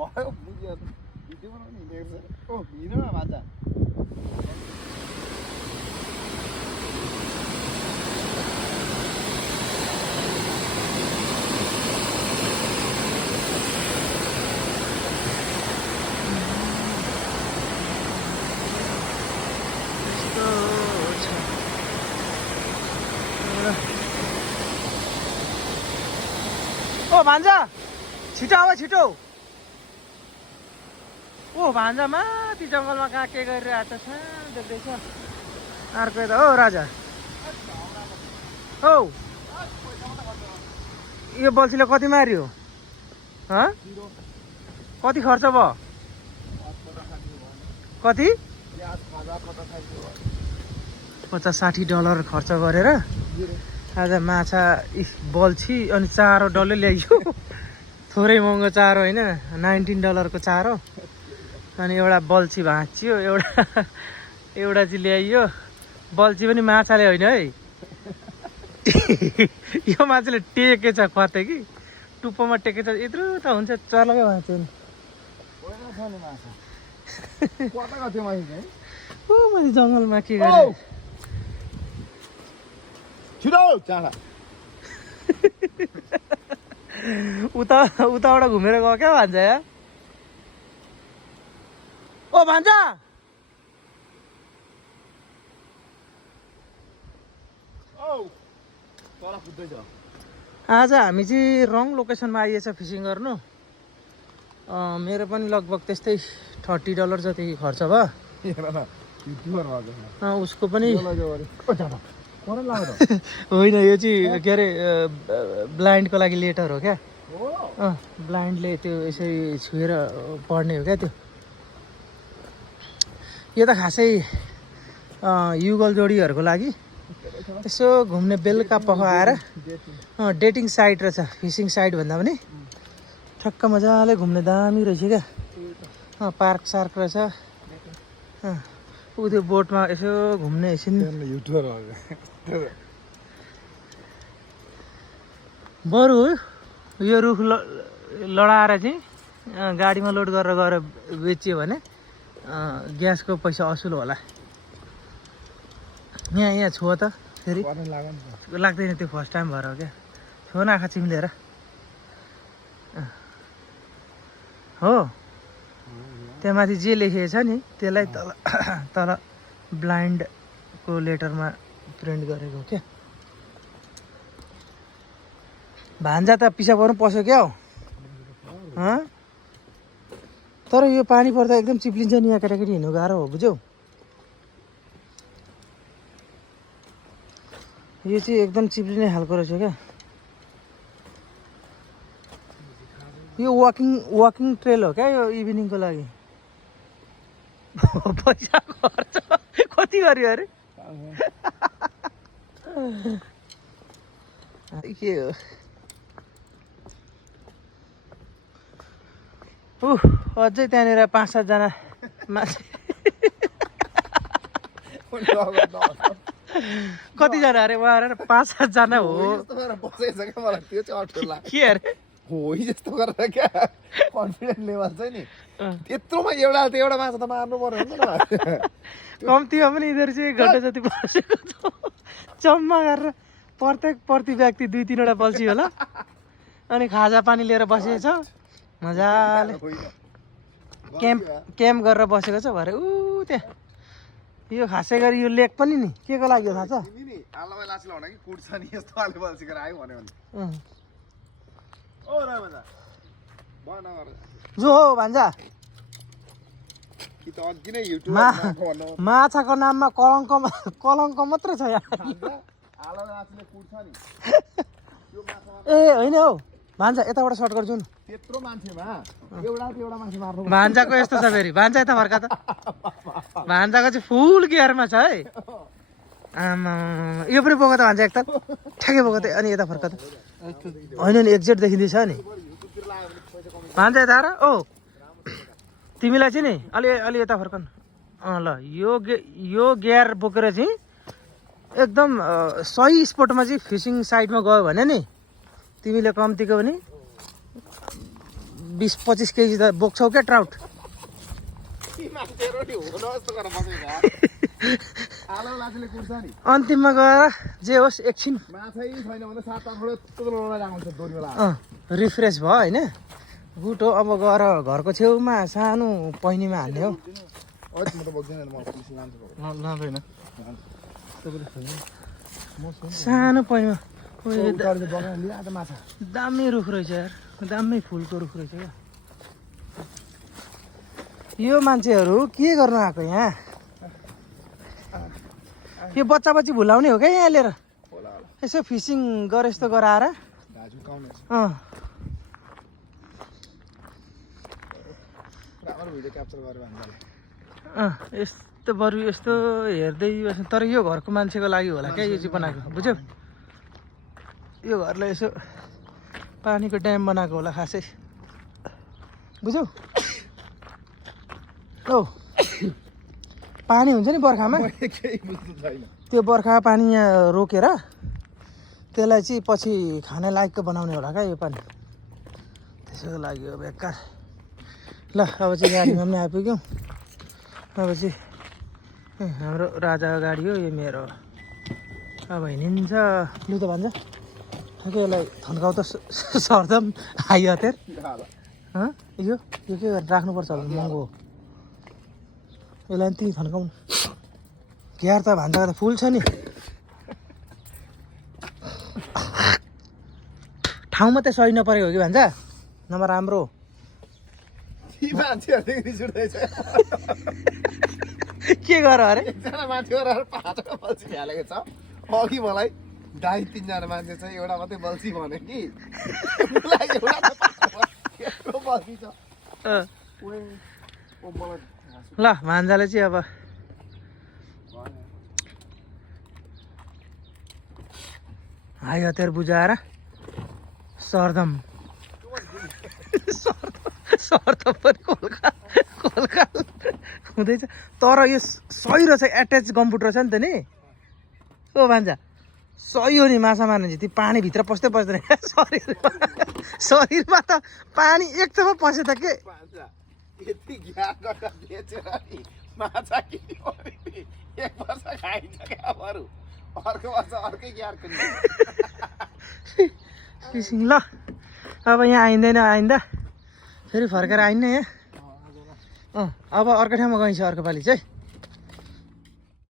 भयो बुझ्यो भिडियो बनाउने हिँडेको छ ओ हिँड्न भान्जा ओ भान्जा छिटो आऊ छिटो ओ भान्जा माथि जङ्गलमा कहाँ के गरिरहेको छ देख्दैछ अर्को त ओ राजा औ यो बल्छीले कति मार्यो कति खर्च भयो कति $50-60 खर्च गरेर आज माछा बल्छी अनि चारो डल्लै ल्याइयो थोरै महँगो चारो होइन $19 को चारो अनि एउटा बल्छी भाँचियो एउटा चाहिँ ल्याइयो बल्छी पनि माछाले होइन है यो माछाले टेकेछ कतै कि टुप्पोमा टेकेछ यत्रो त हुन्छ चर्लकै भाँच्यो नि ओ मैले जङ्गलमा के गरेँ उताबाट घुमेर गयो क्या भान्जा या ओ भान्जा आज हामी चाहिँ रङ लोकेसनमा आइएछ फिसिङ गर्नु मेरो पनि लगभग त्यस्तै $30 जति खर्च भयो उसको पनि होइन यो चाहिँ के अरे ब्लाइन्डको लागि लेटर हो क्या ब्लाइन्डले त्यो यसरी छुएर पढ्ने हो क्या त्यो यो त खासै युगल जोडीहरूको लागि यसो घुम्ने बेलुका पख आएर डेटिङ साइट रहेछ फिसिङ साइट भन्दा पनि ठक्क मजाले घुम्ने दामी रहेछ क्या पार्क सार्क रहेछ ऊ त्यो बोटमा यसो घुम्ने एकछिन बरु यो रुख लडाएर चाहिँ गाडीमा लोड गरेर गएर बेचियो भने ग्यासको पैसा असुल होला यहाँ छो त फेरि लाग्दैन त्यो फर्स्ट टाइम भएर हो क्या छो न आँखा चिम्लेर हो त्यहाँ माथि जे लेखेको छ नि त्यसलाई तल ब्लाइन्डको लेटरमा प्रिन्ट गरेको क्या भान्जा त पिसा पर्नु पस्यो क्या हो तर यो पानी पर्दा एकदम चिप्लिन्छ नि यहाँ केटाकेटी हिँड्नु गाह्रो हो बुझ्यौ यो चाहिँ एकदम चिप्लिने खालको रहेछ क्या यो वकिङ ट्रेल हो क्या यो इभिनिङको लागि पैसा खर्च कति गर्यो अरे के हो अझै त्यहाँनिर 5-7 जना मान्छे कतिजना अरे उहाँ 5-7 जना हो के अरे हो जस्तो गरेर क्या कन्फिडेन्स लेभल चाहिँ नि त्यत्रोमा एउटा माछा त मार्नु पर्यो नि त कम्तीमा पनि यिनीहरू चाहिँ 1 घन्टा जति बसेको छ जम्मा गरेर प्रति व्यक्ति 2-3वटा बल्छी होला अनि खाजा पानी लिएर बसेको छ मजाले क्याम्प गरेर बसेको छ भरे ऊ त्यहाँ यो खासै गरी यो लेक पनि नि के को लागि हो थाहा छ जो हो भान्जा माछाको नाममा कलङ्क मात्र छ यहाँ ए होइन हौ भान्जा यताबाट सर्ट गर्छु नि भान्जाको यस्तो छ फेरि भान्जा यता फर्का त भान्जाको चाहिँ फुल गियरमा छ है आमा यो पनि बोक त भान्जा एकताल ठ्याक्कै बोक त अनि यता फर्का त होइन नि एक्जेक्ट देखिँदैछ नि भान्जा यता र ओ तिमीलाई चाहिँ नि अलि यता फर्कन ल यो गियर बोकेर चाहिँ एकदम सही स्पटमा चाहिँ फिसिङ साइडमा गयो भने नि तिमीले कम्तीको पनि 20-25 केजी त बोक्छौ क्या ट्राउट। अन्तिममा गएर जे होस् एकछिन रिफ्रेस भयो होइन। गुड हो। अब गएर घरको छेउमा सानो पहिनीमा हाल्ने हो। सानो पहिनीमा दामी रुख रहेछ यार, दामी फुलको रुख रहेछ क्या। यो मान्छेहरू के गर्नु आएको यहाँ? के बच्चा बच्ची भुलाउने हो क्या यहाँ लिएर? यसो फिसिङ गरे जस्तो गराएर यस्तो बरु यस्तो हेर्दै बस्नु। तर यो घरको मान्छेको लागि होला क्या यो चाहिँ बनाएको, बुझ्यौ? यो घरलाई यसो पानीको ड्याम बनाएको होला खासै, बुझ्यौ? ओ पानी हुन्छ नि बर्खामा, त्यो बर्खा पानी यहाँ रोकेर त्यसलाई चाहिँ पछि खाने लायकको बनाउने होला क्या यो पानी, त्यसको लागि हो बेकार। ल अब चाहिँ गाडीमा पनि आइपुग्यौँ। अब चाहिँ हाम्रो राजाको गाडी हो, यो मेरो हो। अब हिँडिन्छ लु त भन्छ ठ्याक्कै यसलाई थन्काउ त सर्दम हाई हतियार। यो के राख्नुपर्छ होला, महँगो हो यसलाई त्यहीँ थन्काउनु। ग्यार त भान्जाको त फुल छ नि, ठाउँ मात्रै सही नपरेको हो कि भान्जा, नभए राम्रो। के गर अरे एकजना मान्छे पाँचवटा बल्छी हालेको छ अघि मलाई। दाइ 3जना मान्छे छ, एउटा मात्रै बल्छी भन्यो कि बल्छी छ। ल भान्जाले चाहिँ अब हाई हतियार बुझाएर सर्दम सर्दम पनि कोलका हुँदैछ। तर यो सही रहेछ, एट्याच कम्प्युटर छ नि त नि। ओ भान्जा सही हो नि, माछा मार्ने चाहिँ त्यो पानीभित्र पस्दै पस्दैन शरीरमा त पानी एक दफा पस्यो त के। यति ज्ञान गर्दा बेचेर नि माछा किन्यो भने नि 1 वर्ष खाइन्छ क्या बरु, अर्को वर्ष अर्कै ज्ञान किन्यो। फिसिङ ल अब यहाँ आइँदैन, आइन्दा फेरि फर्केर आइन्न यहाँ। अब अर्को ठाउँमा गइन्छ अर्को पालि चाहिँ।